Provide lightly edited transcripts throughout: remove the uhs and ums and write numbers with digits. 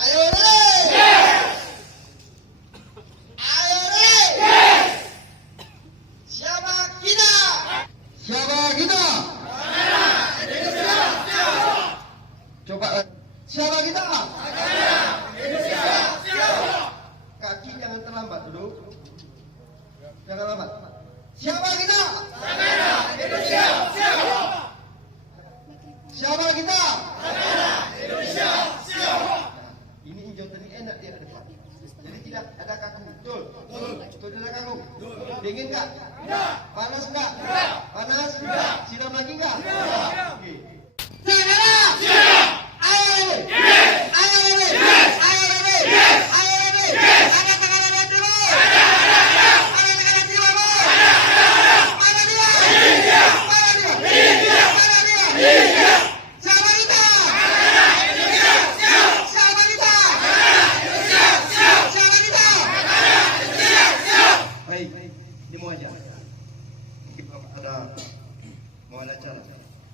Ayo Rey. Ayo Rey. Siapa kita? Siapa kita? Coba siapa kita? Kaki jangan terlambat dulu. Jangan lambat. Siapa kita? Siapa kita? Ini hijau tadi enak dia ada depan. Jadi tidak ada kaku. Betul. Betul tidak ada kaku. Dingin enggak? Panas enggak? Panas? Siram lagi enggak? Oke.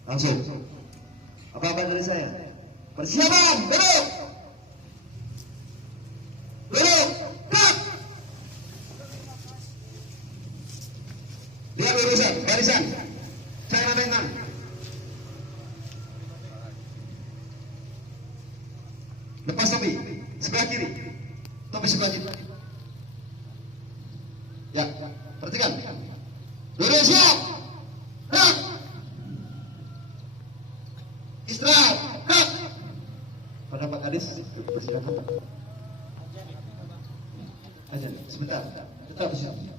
Langsung. Apa-apa dari saya? Persiapan, duduk. Duduk. Gerak. Lihat lurusan, barisan. Cara dengan. Lepas topi, sebelah kiri. Topi sebelah kiri. Ya, perhatikan. Duduk siap. Gerak. Istirahat. Gerak. Pada Pak Kadis, bersilakan. Ajan, sebentar. Tetap di sini.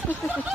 Ha ha ha ha.